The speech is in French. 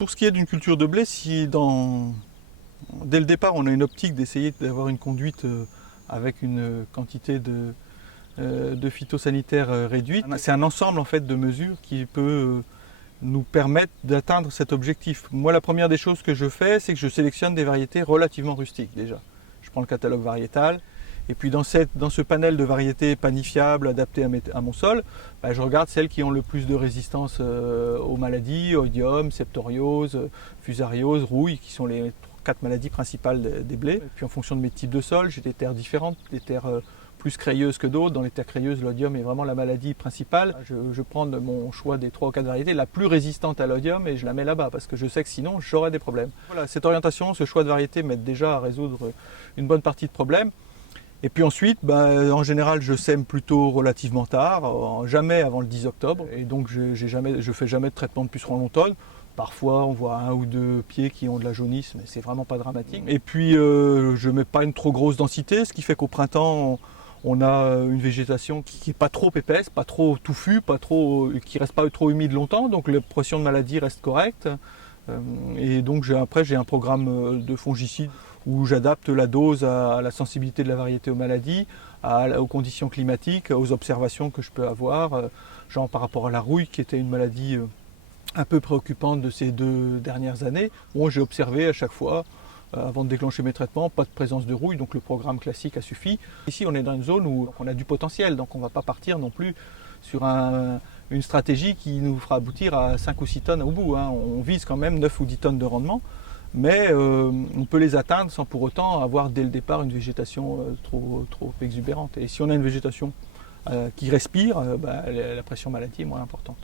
Pour ce qui est d'une culture de blé, dès le départ on a une optique d'essayer d'avoir une conduite avec une quantité de phytosanitaires réduite, c'est un ensemble en fait de mesures qui peut nous permettre d'atteindre cet objectif. Moi, la première des choses que je fais, c'est que je sélectionne des variétés relativement rustiques déjà. Je prends le catalogue variétal, et puis dans ce panel de variétés panifiables adaptées à mon sol, je regarde celles qui ont le plus de résistance aux maladies, oïdium, septoriose, fusariose, rouille, qui sont les 4 maladies principales des blés. Et puis en fonction de mes types de sol, j'ai des terres différentes, des terres plus crayeuses que d'autres. Dans les terres crayeuses, l'oïdium est vraiment la maladie principale. Je prends de mon choix des 3 ou 4 variétés la plus résistante à l'oïdium et je la mets là-bas parce que je sais que sinon j'aurai des problèmes. Voilà, cette orientation, ce choix de variété m'aide déjà à résoudre une bonne partie de problèmes. Et puis ensuite, en général, je sème plutôt relativement tard, jamais avant le 10 octobre. Et donc je fais jamais de traitement de pucerons l'automne. Parfois, on voit 1 ou 2 pieds qui ont de la jaunisse, mais c'est vraiment pas dramatique. Et puis, je ne mets pas une trop grosse densité, ce qui fait qu'au printemps, on a une végétation qui n'est pas trop épaisse, pas trop touffue, qui ne reste pas trop humide longtemps, donc la pression de maladie reste correcte. Et donc après, j'ai un programme de fongicides où j'adapte la dose à la sensibilité de la variété aux maladies, aux conditions climatiques, aux observations que je peux avoir, genre par rapport à la rouille qui était une maladie un peu préoccupante de ces 2 dernières années, où j'ai observé à chaque fois, avant de déclencher mes traitements, pas de présence de rouille, donc le programme classique a suffi. Ici, on est dans une zone où on a du potentiel, donc on ne va pas partir non plus sur une stratégie qui nous fera aboutir à 5 ou 6 tonnes au bout. On vise quand même 9 ou 10 tonnes de rendement, mais on peut les atteindre sans pour autant avoir dès le départ une végétation trop exubérante. Et si on a une végétation qui respire, la pression maladie est moins importante.